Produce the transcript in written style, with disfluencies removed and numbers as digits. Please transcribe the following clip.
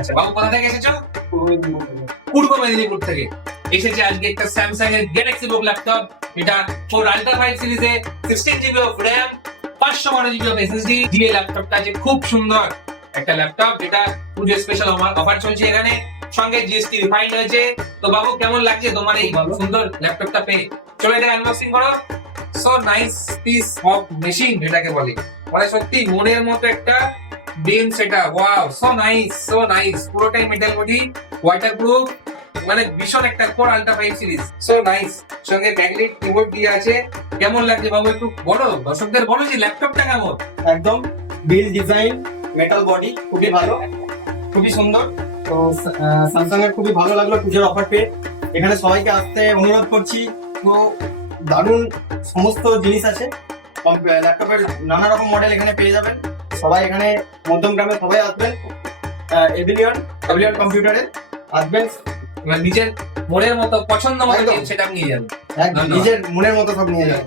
আচ্ছা বাবু, কোথা থেকে এসেছো? পূর্ব মেদিনীপুর থেকে এসেছে আজকে একটা স্যামসাং এর গ্যালাক্সি বুক ল্যাপটপ। এটা 4 আলট্রা 5 সিরিজে 16 GB of RAM, 512 GB of SSD দিয়ে ল্যাপটপটা আছে। খুব সুন্দর একটা ল্যাপটপ, এটা পুজো স্পেশাল অফার চলছে এখানে, সঙ্গে জিএসটি রিফাইন্ড হয়েছে। তো বাবু, কেমন লাগছে তোমার এই সুন্দর ল্যাপটপটা পেয়ে? চলো এটা আনবক্সিং করো। So nice piece of machine এটাকে বলে, মানে সত্যি মনের মতো একটা বেঞ্চ। এটা ওয়াও, সো নাইস, পুরোটাই মেটাল বডি, ওয়াটারপ্রুফ, মানে ভীষণ একটা core ultra 5 series, so nice. সঙ্গে ব্যাকলিট কিবোর্ড দিয়ে আছে। কেমন লাগছে বাবু, একটু বলো, দর্শকদের বলো যে ল্যাপটপটা কেমন। একদম বিল ডিজাইন, মেটাল বডি খুবই ভালো, খুবই সুন্দর। তো স্যামসাং এর খুবই ভালো লাগলো পুজোর অফার পেয়ে। এখানে সবাইকে আসতে অনুরোধ করছি। তো দারুণ সমস্ত জিনিস আছে, ল্যাপটপের নানা রকম মডেল এখানে পেয়ে যাবেন। সবাই এখানে মধ্যম গ্রামে সবাই আসবেন, এভিলিয়ন কম্পিউটারে আসবেন। এবার নিজের মনের মতো পছন্দ মতো একদম। সেটা নিয়ে যাবে। একদম নিজের মনের মতো সব নিয়ে যাবেন।